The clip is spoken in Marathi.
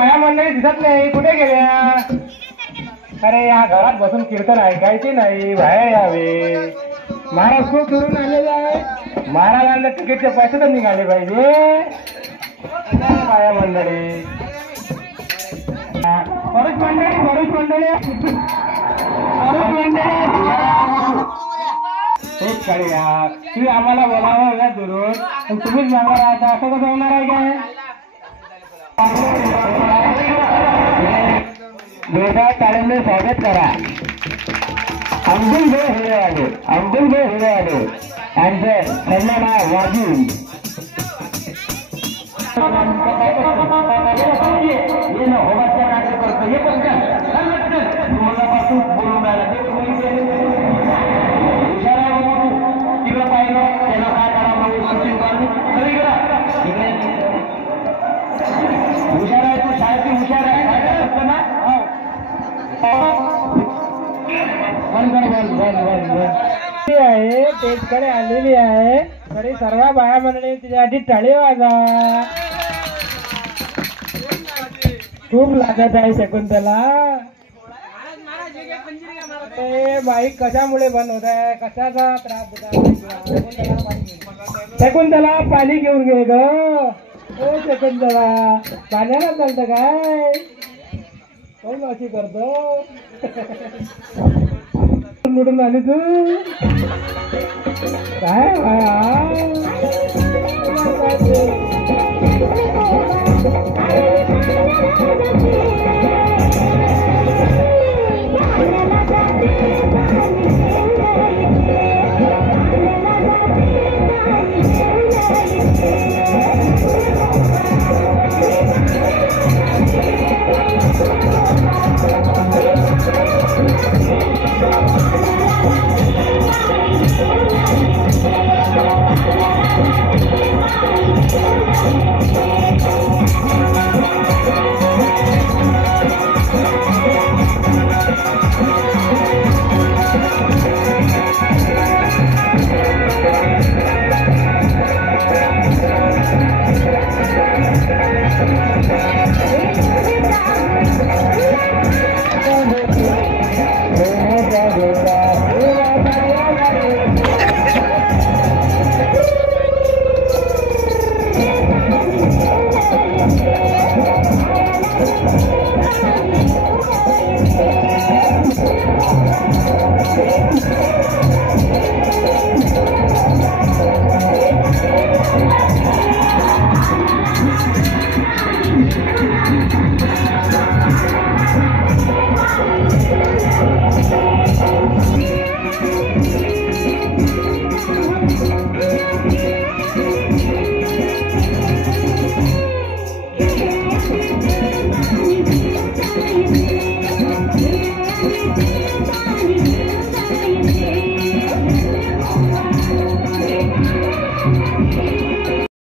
बाया मंडळी दिसत नाही, कुठे गेल्या? अरे या घरात बसून कीर्तन ऐकायचे नाही, बाहेर यावे. महाराज खूप दुरून आलेले आहे, महाराजांना तिकीटचे पैसे तर निघाले पाहिजे. बाया मंडळी, पुरुष मंडळी, पुरुष मंडळी, पुरुष मंडळी, एक कडे या. तुम्ही आम्हाला बोलावं या दुरून, पण तुम्हीच मागणार राहता, असं कसं होणार आहे काय? जोरदार ताळीने स्वागत करा. अंबुल भाई हिरे आले, अंबुल भाई हिरे आले यांचं सन्माना वाजून होबाच्या कार्य करतो. हे पण मुलापासून बोलून राहिला तिकडं पाहिलं त्याला काय करावं सगळी करा इकडे हुशार आहे. तू शाळेची हुशार आहे, काय करत ना आहे तेजकडे आलेली आहे. तरी सर्व बाया मंडळी तिच्यासाठी टाळी वाजा. खूप लागत आहे शकुंतला. बाई कशामुळे बंद होत आहे, कशाचा त्रास होता? शकुंतला पाणी घेऊन घे ग. ओ शकुंतला, पाण्याला चालतं काय? कोण अशी करतो? लुटून आली तू काय?